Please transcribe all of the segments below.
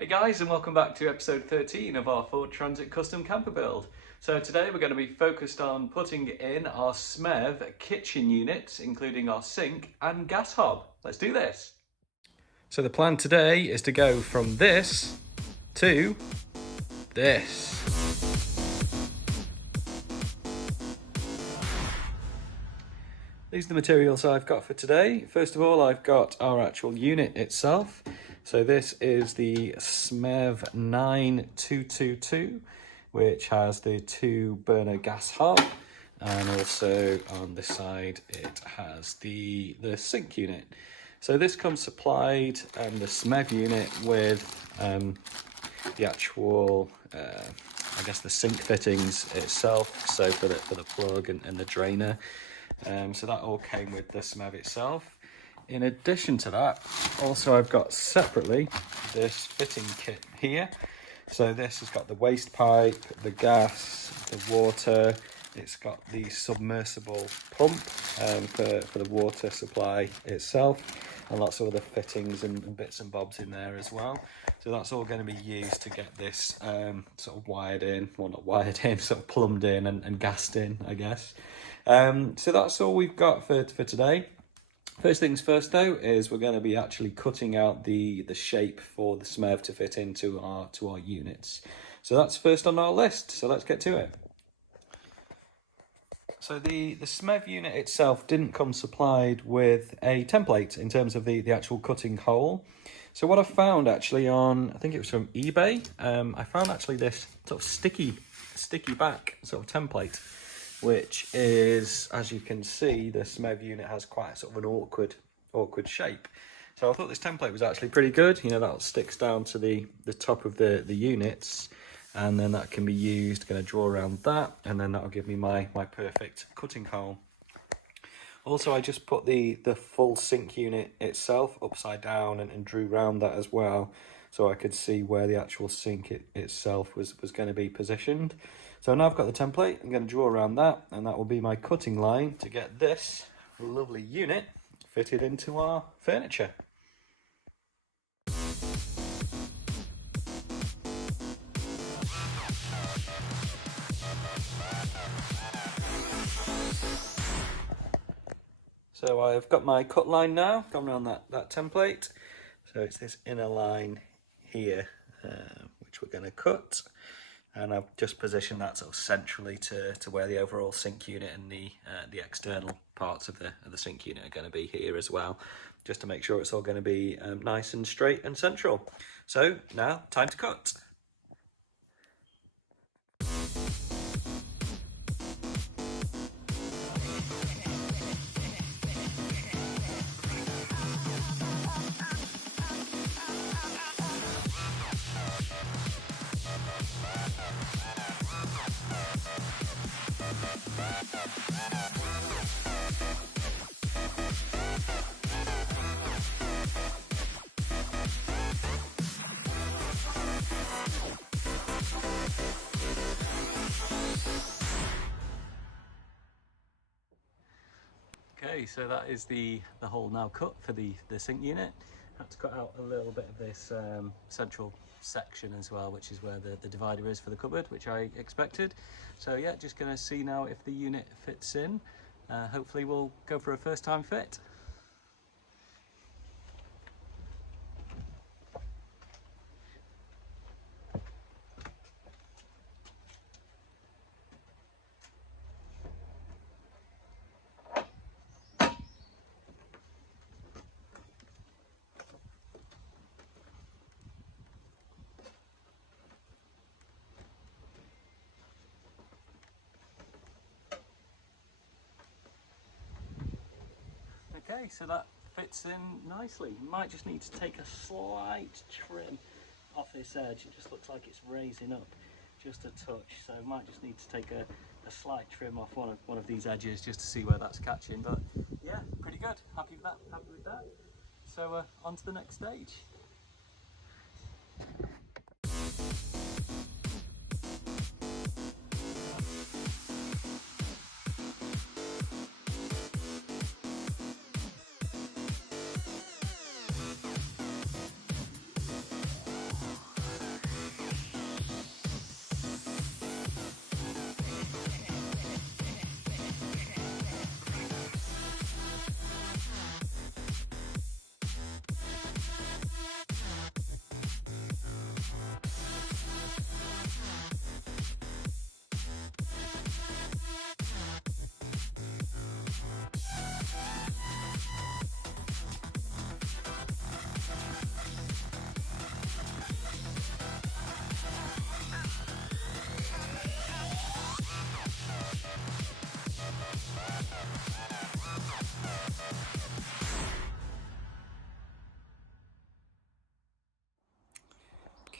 Hey guys, and welcome back to episode 13 of our Ford Transit custom camper build. So today we're going to be focused on putting in our SMEV kitchen units, including our sink and gas hob. Let's do this. So the plan today is to go from this to this. These are the materials I've got for today. First of all, I've got our actual unit itself. So this is the SMEV 9222, which has the 2-burner gas hob, and also on this side it has the sink unit. So this comes supplied, the SMEV unit, with the actual, I guess, the sink fittings itself. So for the plug and the drainer. So that all came with the SMEV itself. In addition to that, also I've got separately this fitting kit here. So this has got the waste pipe, the gas, the water. It's got the submersible pump for the water supply itself, and lots of other fittings and bits and bobs in there as well. So that's all going to be used to get this sort of wired in, well, not wired in, sort of plumbed in and gassed in, I guess. So that's all we've got for today. First things first though, is we're going to be actually cutting out the shape for the SMEV to fit into our units. So that's first on our list, so let's get to it. So the SMEV unit itself didn't come supplied with a template in terms of the actual cutting hole. So what I found actually on, I think it was from eBay, I found actually this sort of sticky back sort of template, which is, as you can see, the SMEV unit has quite sort of an awkward shape. So I thought this template was actually pretty good. You know, that sticks down to the top of the units, and then that can be used, going to draw around that, and then that'll give me my perfect cutting hole. Also, I just put the full sink unit itself upside down and drew around that as well, so I could see where the actual sink itself was going to be positioned. So now I've got the template, I'm going to draw around that, and that will be my cutting line to get this lovely unit fitted into our furniture. So I've got my cut line now, gone around that template. So it's this inner line here, which we're going to cut. And I've just positioned that sort of centrally to where the overall sink unit and the external parts of the sink unit are going to be here as well, just to make sure it's all going to be nice and straight and central. So now, time to cut. Okay, so that is the hole now cut for the sink unit. I had to cut out a little bit of this central section as well, which is where the divider is for the cupboard, which I expected. So yeah, just going to see now if the unit fits in. Hopefully we'll go for a first time fit. Okay, so that fits in nicely. Might just need to take a slight trim off this edge. It just looks like it's raising up just a touch, so might just need to take a slight trim off one of these edges just to see where that's catching. But yeah, pretty good. Happy with that. So on to the next stage.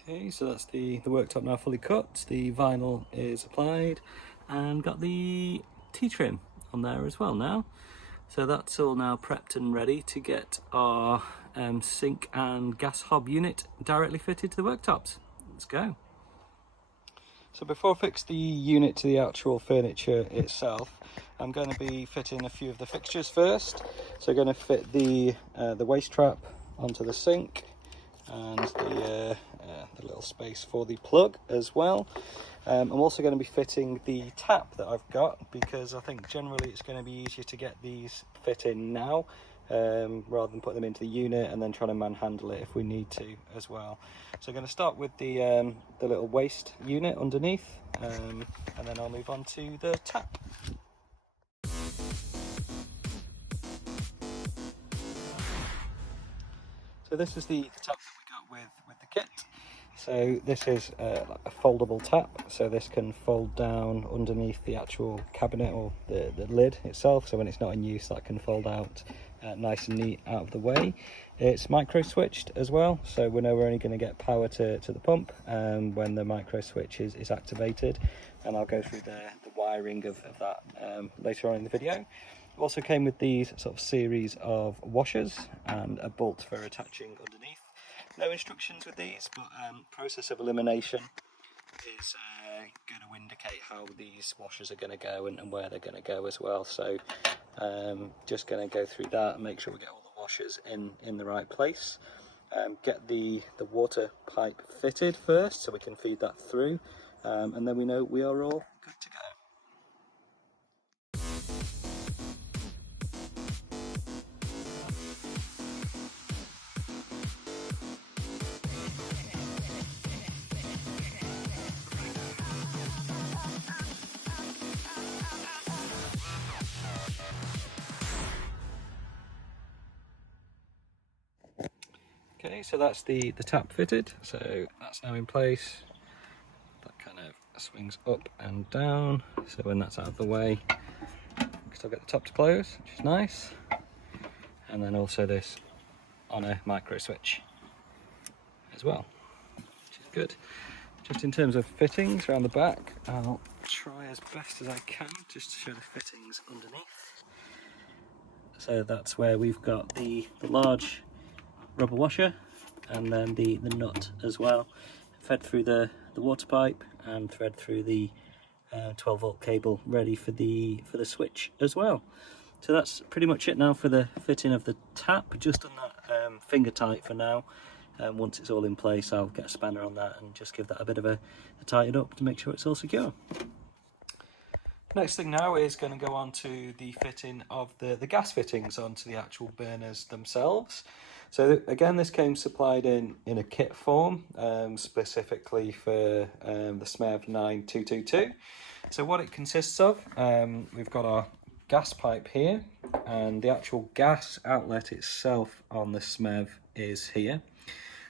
Okay, so that's the worktop now fully cut, the vinyl is applied, and got the T-trim on there as well now. So that's all now prepped and ready to get our sink and gas hob unit directly fitted to the worktops. Let's go. So before I fix the unit to the actual furniture itself, I'm going to be fitting a few of the fixtures first. So I'm going to fit the waste trap onto the sink, and the little space for the plug as well. I'm also going to be fitting the tap that I've got, because I think generally it's going to be easier to get these fit in now rather than put them into the unit and then trying to manhandle it if we need to as well. So I'm going to start with the little waste unit underneath, and then I'll move on to the tap. So this is the tap that we got with the kit. So this is like a foldable tap, so this can fold down underneath the actual cabinet or the lid itself, so when it's not in use that can fold out nice and neat out of the way. It's micro switched as well, so we know we're only going to get power to the pump when the micro switch is activated, and I'll go through the wiring of that later on in the video. It also came with these sort of series of washers and a bolt for attaching underneath. No instructions with these, but process of elimination is going to indicate how these washers are going to go and where they're going to go as well. So just going to go through that and make sure we get all the washers in the right place. Get the water pipe fitted first so we can feed that through, and then we know we are all good to go. Okay, so that's the tap fitted, so that's now in place. That kind of swings up and down, so when that's out of the way, we can still get the top to close, which is nice. And then also this on a micro switch as well, which is good. Just in terms of fittings around the back, I'll try as best as I can just to show the fittings underneath. So that's where we've got the large rubber washer, and then the nut as well, fed through the water pipe and thread through the 12 volt cable, ready for the switch as well. So that's pretty much it now for the fitting of the tap. Just on that finger tight for now. Once it's all in place, I'll get a spanner on that and just give that a bit of a tighten up to make sure it's all secure. Next thing now is going to go on to the fitting of the gas fittings onto the actual burners themselves. So again, this came supplied in a kit form, specifically for the SMEV 9222. So what it consists of, we've got our gas pipe here, and the actual gas outlet itself on the SMEV is here.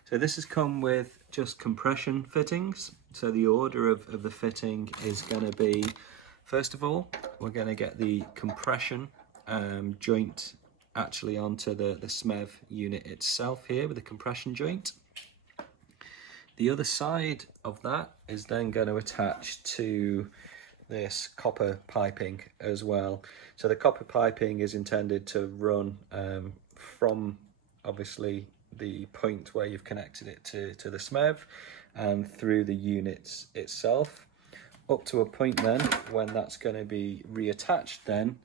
So this has come with just compression fittings. So the order of the fitting is going to be, first of all, we're going to get the compression joint actually onto the SMEV unit itself here with the compression joint. The other side of that is then going to attach to this copper piping as well. So the copper piping is intended to run from obviously the point where you've connected it to the SMEV and through the units itself, up to a point then when that's going to be reattached then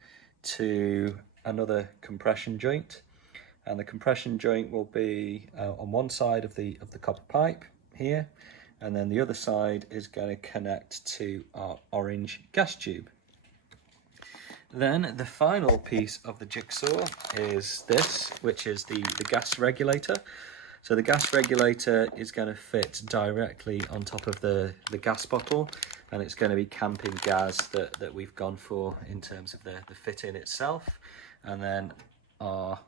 to another compression joint, and the compression joint will be on one side of the copper pipe here, and then the other side is going to connect to our orange gas tube. Then the final piece of the jigsaw is this, which is the gas regulator. So the gas regulator is going to fit directly on top of the gas bottle, and it's going to be camping gas that we've gone for in terms of the fit-in itself. And then our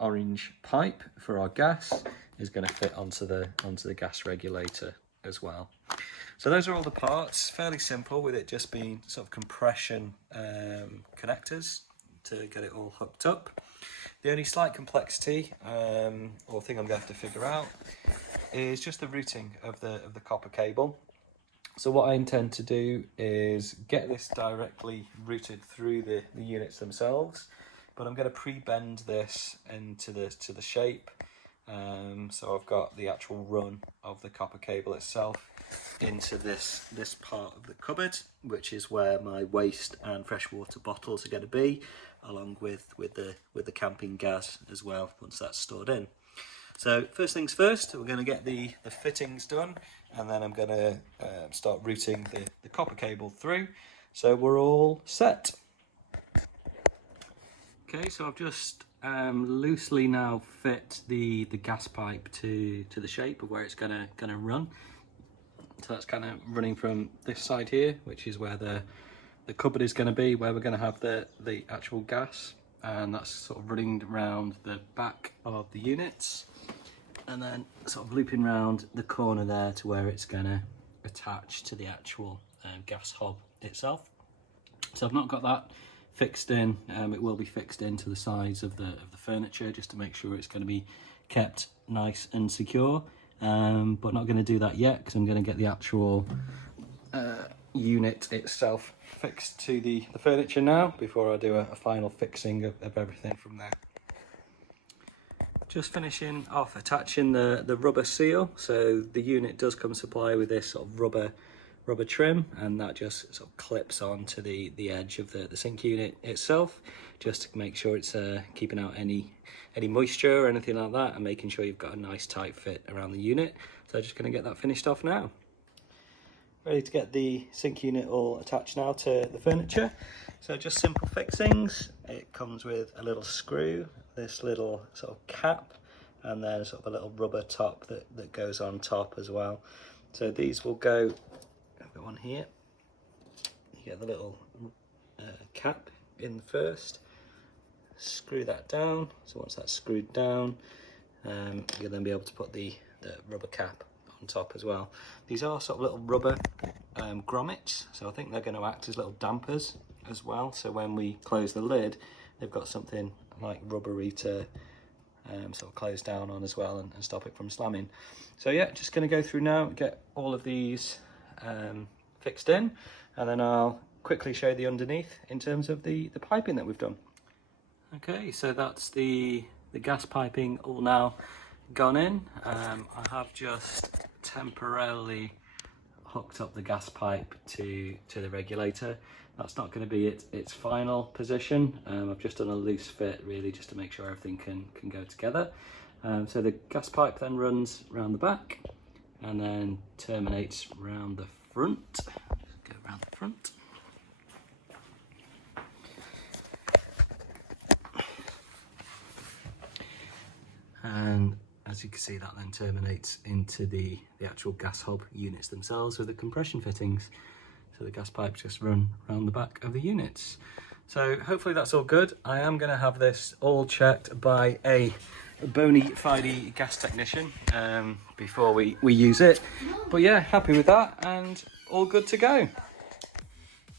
orange pipe for our gas is going to fit onto the gas regulator as well. So those are all the parts, fairly simple, with it just being sort of compression connectors to get it all hooked up. The only slight complexity or thing I'm going to have to figure out is just the routing of the copper cable. So what I intend to do is get this directly routed through the units themselves, but I'm going to pre-bend this into the shape. So I've got the actual run of the copper cable itself into this part of the cupboard, which is where my waste and freshwater bottles are going to be, along with the camping gas as well, once that's stored in. So first things first, we're going to get the fittings done, and then I'm going to start routing the copper cable through, so we're all set. Okay, so I've just loosely now fit the gas pipe to the shape of where it's gonna run. So that's kind of running from this side here, which is where the cupboard is going to be, where we're going to have the actual gas, and that's sort of running around the back of the units, and then sort of looping around the corner there to where it's going to attach to the actual gas hob itself. So I've not got that fixed in. It will be fixed into the sides of the furniture, just to make sure it's going to be kept nice and secure, but not going to do that yet, because I'm going to get the actual unit itself fixed to the furniture now, before I do a final fixing of everything from there. Just finishing off attaching the rubber seal. So the unit does come supplied with this sort of rubber trim, and that just sort of clips onto the edge of the sink unit itself, just to make sure it's keeping out any moisture or anything like that, and making sure you've got a nice tight fit around the unit. So I'm just going to get that finished off now. Ready to get the sink unit all attached now to the furniture. So just simple fixings. It comes with a little screw, this little sort of cap, and then sort of a little rubber top that goes on top as well. So these will go, I've got one here. You get the little cap in first, screw that down. So once that's screwed down, you'll then be able to put the rubber cap on top as well. These are sort of little rubber grommets, so I think they're going to act as little dampers as well. So when we close the lid, they've got something like rubbery to sort of close down on as well, and stop it from slamming. So yeah, just going to go through now, get all of these fixed in, and then I'll quickly show the underneath in terms of the piping that we've done. Okay, so that's the gas piping all now gone in. I have just temporarily hooked up the gas pipe to the regulator. That's not going to be its final position. I've just done a loose fit, really, just to make sure everything can go together. So the gas pipe then runs around the back and then terminates round the front. Just go around the front. And as you can see, that then terminates into the actual gas hob units themselves with the compression fittings. So the gas pipes just run around the back of the units. So hopefully that's all good. I am going to have this all checked by a bona fide gas technician before we use it. But yeah, happy with that and all good to go.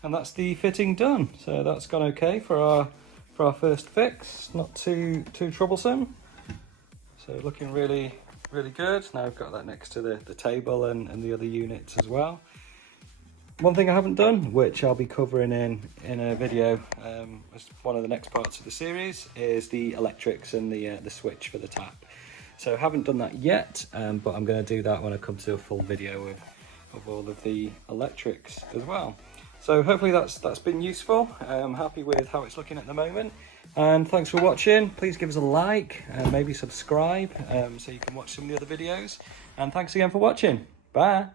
And that's the fitting done. So that's gone okay for our first fix. Not too troublesome. So looking really good. Now I've got that next to the table and the other units as well. One thing I haven't done, which I'll be covering in a video as one of the next parts of the series, is the electrics and the switch for the tap. So I haven't done that yet, but I'm going to do that when I come to a full video of all of the electrics as well. So hopefully that's been useful. I'm happy with how it's looking at the moment. And thanks for watching. Please give us a like and maybe subscribe so you can watch some of the other videos. And thanks again for watching. Bye.